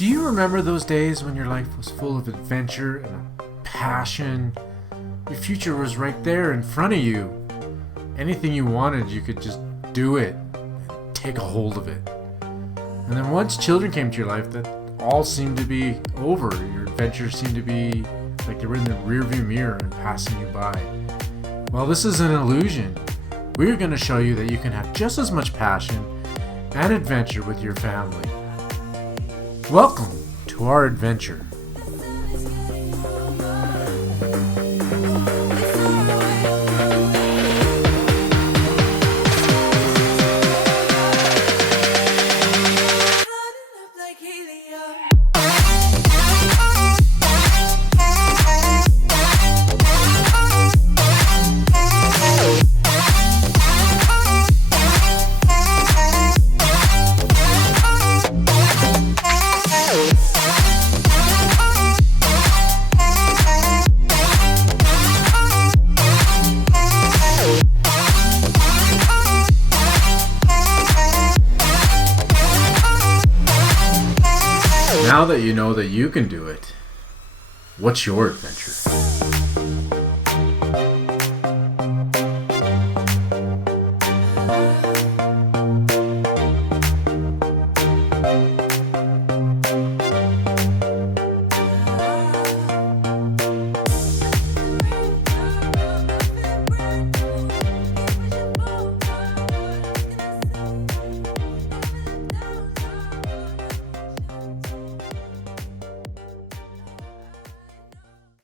Do you remember those days when your life was full of adventure and passion? Your future was right there in front of you. Anything you wanted, you could just do it and take a hold of it. And then once children came to your life, that all seemed to be over. Your adventures seemed to be like they were in the rearview mirror and passing you by. Well, this is an illusion. We're going to show you that you can have just as much passion and adventure with your family. Welcome to our adventure. Now that you know that you can do it, what's your adventure?